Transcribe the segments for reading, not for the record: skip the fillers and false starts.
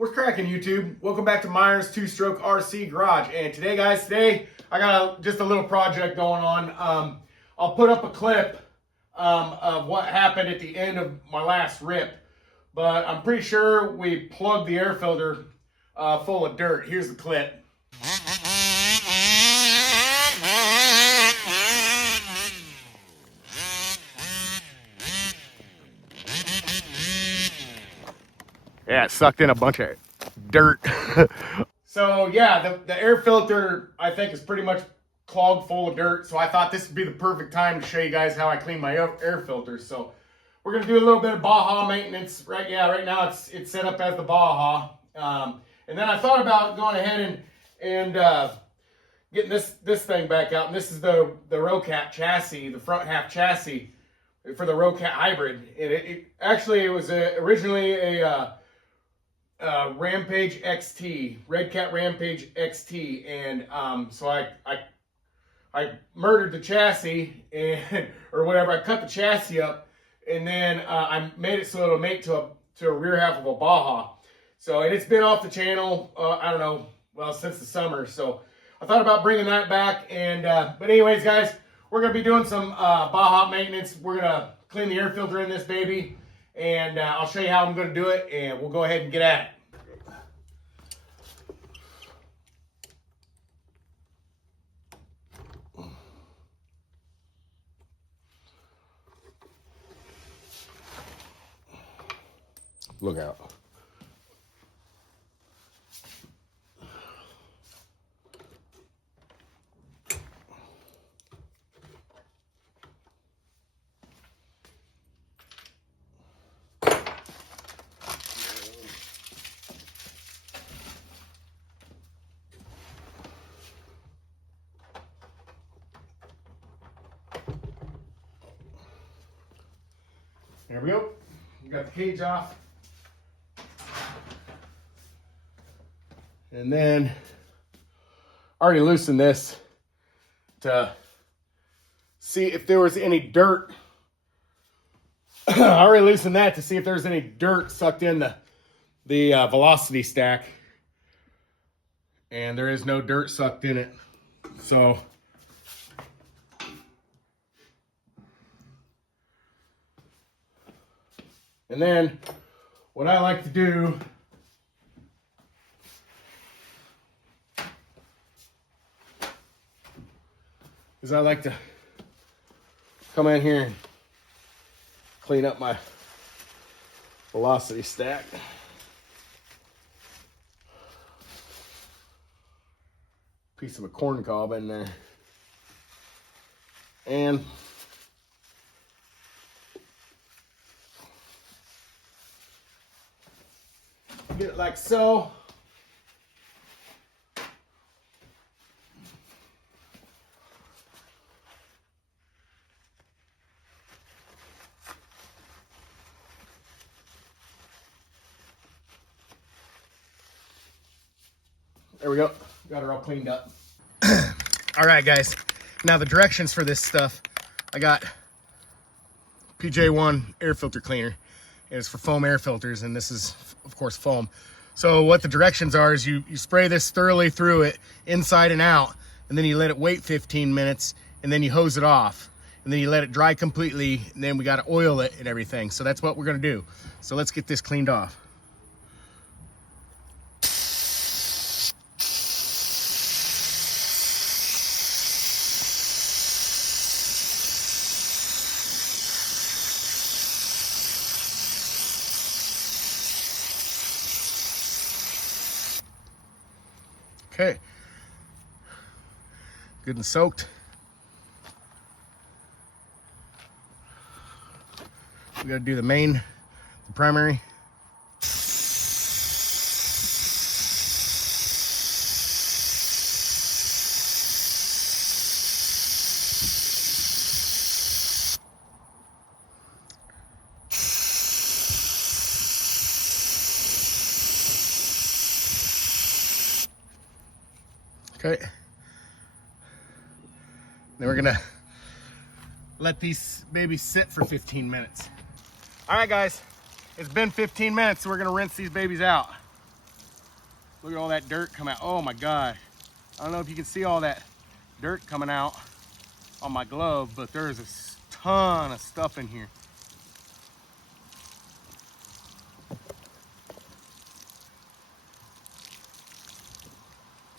What's cracking, YouTube? Welcome back to Myers Two-Stroke RC Garage. And today, guys, I got just a little project going on. I'll put up a clip of what happened at the end of my last rip. But I'm pretty sure we plugged the air filter full of dirt. Here's the clip. Yeah, it sucked in a bunch of dirt. So yeah, the air filter, I think, is pretty much clogged full of dirt. So I thought this would be the perfect time to show you guys how I clean my air filters. So we're gonna do a little bit of Baja maintenance. Right now it's set up as the Baja. And then I thought about going ahead and getting this thing back out. And this is the Rocat chassis, the front half chassis for the Rocat hybrid. It actually was originally a Rampage XT, Red Cat Rampage XT, and so I murdered the chassis or whatever. I cut the chassis up, and then I made it so it'll mate to a rear half of a Baja. So, and it's been off the channel, I don't know, well, since the summer. So I thought about bringing that back. And but anyways, guys, we're gonna be doing some Baja maintenance. We're gonna clean the air filter in this baby, and I'll show you how I'm gonna do it, and we'll go ahead and get at it. Look out. There we go. We got the cage off. And then I already loosened this to see if there was any dirt. I already loosened that to see if there's any dirt sucked in the velocity stack. And there is no dirt sucked in it. So and then what I like to do is I like to come in here and clean up my velocity stack. Piece of a corn cob in there. And get it like so. There we go. Got her all cleaned up. All right, guys. Now the directions for this stuff. I got PJ1 air filter cleaner. And it's for foam air filters, and this is, of course, foam. So what the directions are is you spray this thoroughly through it, inside and out, and then you let it wait 15 minutes, and then you hose it off. And then you let it dry completely, and then we got to oil it and everything. So that's what we're going to do. So let's get this cleaned off. Okay, good and soaked. We gotta do the primary. Okay. Then we're gonna let these babies sit for 15 minutes. All right, guys, it's been 15 minutes, so we're gonna rinse these babies out. Look at all that dirt come out. Oh my God. I don't know if you can see all that dirt coming out on my glove, but there is a ton of stuff in here.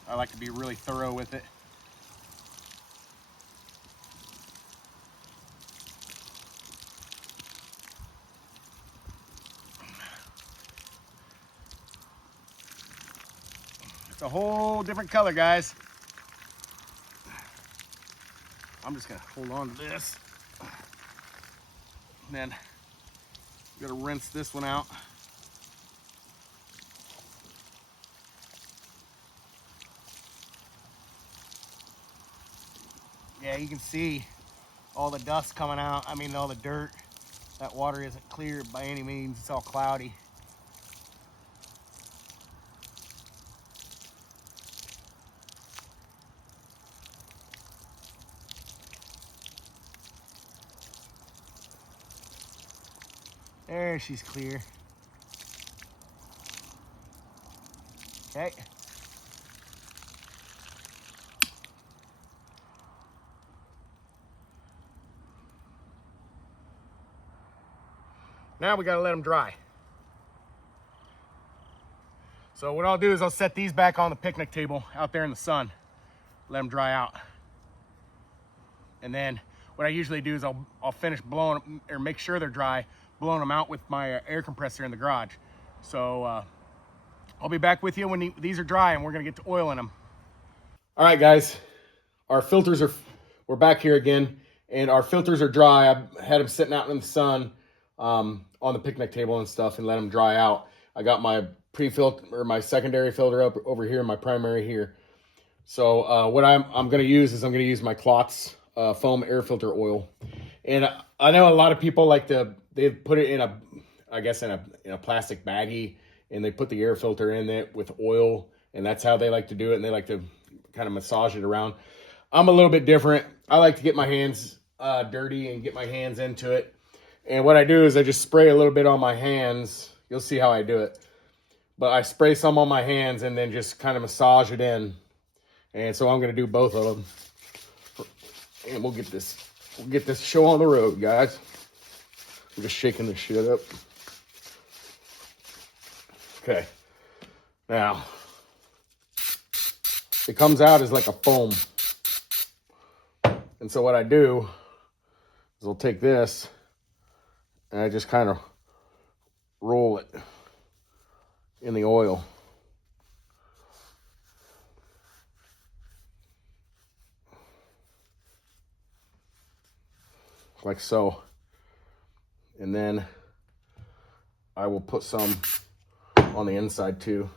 I like to be really thorough with it. It's a whole different color, guys. I'm just gonna hold on to this. And then I'm gonna rinse this one out. Yeah, you can see all the dust coming out. I mean, all the dirt. That water isn't clear by any means. It's all cloudy. There, she's clear. Okay. Now we gotta let them dry. So what I'll do is I'll set these back on the picnic table out there in the sun, let them dry out. And then what I usually do is I'll finish blowing them, or make sure they're dry, blowing them out with my air compressor in the garage. So I'll be back with you when these are dry and we're gonna get to oiling them. All right, guys, our filters we're back here again, and our filters are dry. I had them sitting out in the sun on the picnic table and stuff, and let them dry out. I got my pre-filter, or my secondary filter up over here, my primary here. So what I'm going to use is I'm going to use my Klotz foam air filter oil. And I know a lot of people they put it in a plastic baggie, and they put the air filter in it with oil, and that's how they like to do it, and they like to kind of massage it around. I'm a little bit different. I like to get my hands dirty and get my hands into it. And what I do is I just spray a little bit on my hands. You'll see how I do it. But I spray some on my hands and then just kind of massage it in. And so I'm going to do both of them. And we'll get this show on the road, guys. I'm just shaking this shit up. Okay. Now, it comes out as like a foam. And so what I do is I'll take this and I just kind of roll it in the oil. Like so. And then I will put some on the inside too.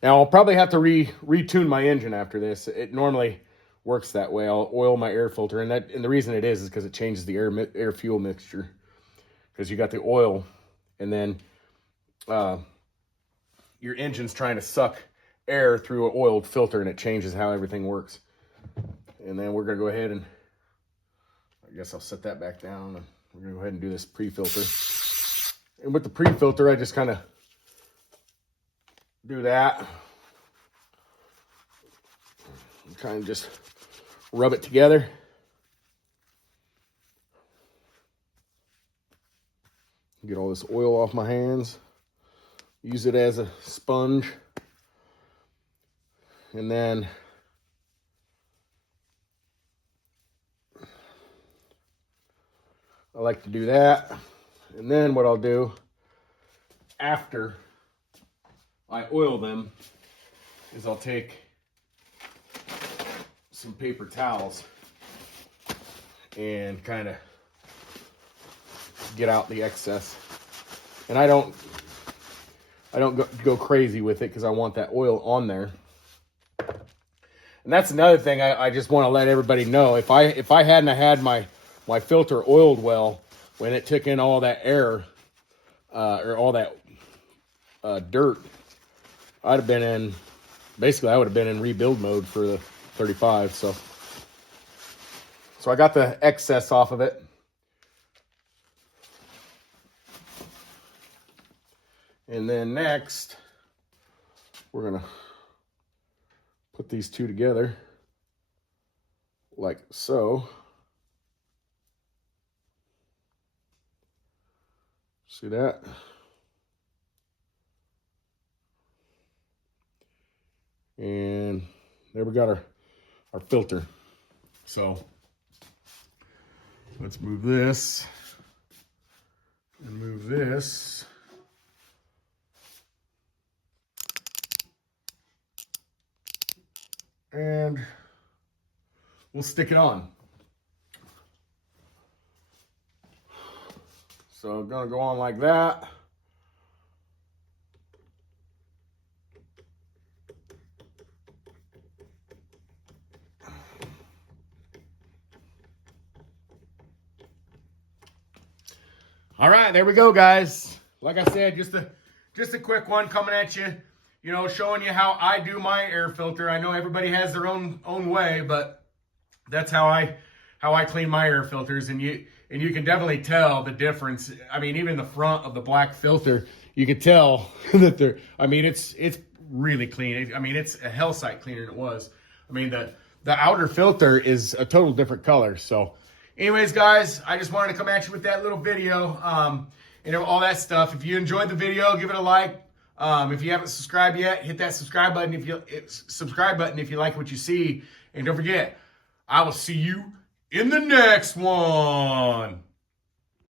Now I'll probably have to retune my engine after this. It normally works that way. I'll oil my air filter, and the reason it is because it changes the air fuel mixture. Because you got the oil, and then your engine's trying to suck air through an oiled filter, and it changes how everything works. And then we're gonna go ahead and I guess I'll set that back down, and we're gonna go ahead and do this pre-filter. And with the pre-filter, I just kind of do that. Kind of just rub it together. Get all this oil off my hands. Use it as a sponge. And then I like to do that. And then what I'll do after I oil them is I'll take some paper towels and kind of get out the excess. And I don't go crazy with it because I want that oil on there. And that's another thing I just want to let everybody know. If I hadn't had my filter oiled well when it took in all that air or all that dirt, I would have been in rebuild mode for the 35. So So I got the excess off of it. And then next, we're gonna put these two together like so. See that? And there we got our filter. So let's move this and move this. And we'll stick it on. So I'm gonna go on like that. All right, there we go, guys. Like I said, just a quick one coming at you, you know, showing you how I do my air filter. I know everybody has their own way, but that's how I clean my air filters, and you can definitely tell the difference. I mean, even the front of the black filter, you could tell that they're. I mean, it's really clean. I mean, it's a hell sight cleaner than it was. I mean, the outer filter is a total different color. So, anyways, guys, I just wanted to come at you with that little video, and all that stuff. If you enjoyed the video, give it a like. If you haven't subscribed yet, hit that subscribe button if you like what you see, and don't forget, I will see you in the next one.